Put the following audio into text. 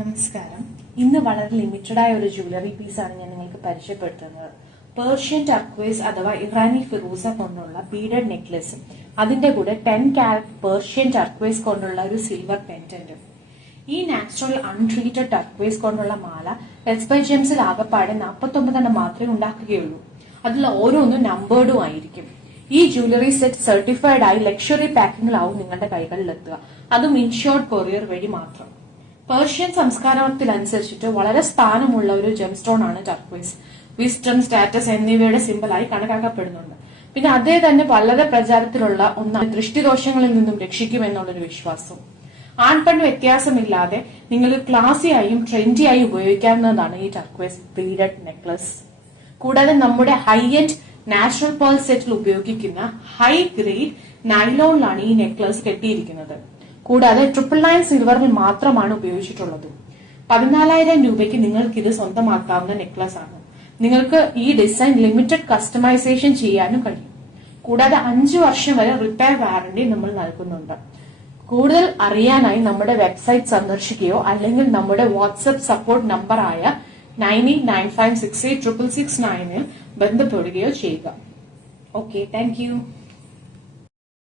നമസ്കാരം. ഇന്ന് വളരെ ലിമിറ്റഡ് ആയ ഒരു ജ്വല്ലറി പീസാണ് ഞാൻ നിങ്ങൾക്ക് പരിചയപ്പെടുത്തുന്നത്. പേർഷ്യൻ ടർക്വൈസ് അഥവാ ഇറാനി ഫിറൂസ കൊണ്ടുള്ള ബീഡഡ് നെക്ലസും അതിന്റെ കൂടെ 10 കാരറ്റ് പേർഷ്യൻ ടർക്വൈസ് കൊണ്ടുള്ള ഒരു സിൽവർ പെൻഡന്റും. ഈ നാച്ചുറൽ അൺട്രീറ്റഡ് ടർക്വൈസ് കൊണ്ടുള്ള മാല എസ്ബൈ ജെംസിൽ ആകെപ്പാടെ 49 മാത്രമേ ഉണ്ടാക്കുകയുള്ളൂ. അതിൽ ഓരോന്നും നമ്പേർഡും ആയിരിക്കും. ഈ ജ്വല്ലറി സെറ്റ് സർട്ടിഫൈഡ് ആയി ലക്ഷറി പാക്കിംഗിലാവും നിങ്ങളുടെ കൈകളിലെത്തുക. അതും ഇൻഷോർഡ് കൊറിയർ വഴി മാത്രം. പേർഷ്യൻ സംസ്കാരത്തിനനുസരിച്ചിട്ട് വളരെ സ്ഥാനമുള്ള ഒരു ജെംസ്റ്റോൺ ആണ് ടർക്വൈസ്. വിസ്ഡം, സ്റ്റാറ്റസ് എന്നിവയുടെ സിമ്പിളായി കണക്കാക്കപ്പെടുന്നുണ്ട്. പിന്നെ അതേ തന്നെ വളരെ പ്രചാരത്തിലുള്ള ഒന്നാണ് ദൃഷ്ടിദോഷങ്ങളിൽ നിന്നും രക്ഷിക്കുമെന്നുള്ളൊരു വിശ്വാസം. ആൺപെണ്ണ് വ്യത്യാസമില്ലാതെ നിങ്ങൾക്ക് ക്ലാസിയായും ട്രെൻഡിയായും ഉപയോഗിക്കാവുന്നതാണ് ഈ ടർക്വൈസ് ബീഡഡ് നെക്ലസ്. കൂടാതെ നമ്മുടെ ഹൈ എൻഡ് നാച്ചുറൽ പേൾ സെറ്റിൽ ഉപയോഗിക്കുന്ന ഹൈ ഗ്രേഡ് നൈലോണിലാണ് ഈ നെക്ലസ് കെട്ടിയിരിക്കുന്നത്. കൂടാതെ 999 സിൽവറിൽ മാത്രമാണ് ഉപയോഗിച്ചിട്ടുള്ളത്. 14,000 രൂപയ്ക്ക് നിങ്ങൾക്ക് ഇത് സ്വന്തമാക്കാവുന്ന നെക്ലസ് ആണ്. നിങ്ങൾക്ക് ഈ ഡിസൈൻ ലിമിറ്റഡ് കസ്റ്റമൈസേഷൻ ചെയ്യാനും കഴിയും. കൂടാതെ 5 വർഷം വരെ റിപ്പയർ വാറന്റി നമ്മൾ നൽകുന്നുണ്ട്. കൂടുതൽ അറിയാനായി നമ്മുടെ വെബ്സൈറ്റ് സന്ദർശിക്കുകയോ അല്ലെങ്കിൽ നമ്മുടെ വാട്സ്ആപ്പ് സപ്പോർട്ട് നമ്പറായ 9895686669 ബന്ധപ്പെടുകയോ ചെയ്യുക. Okay, thank you.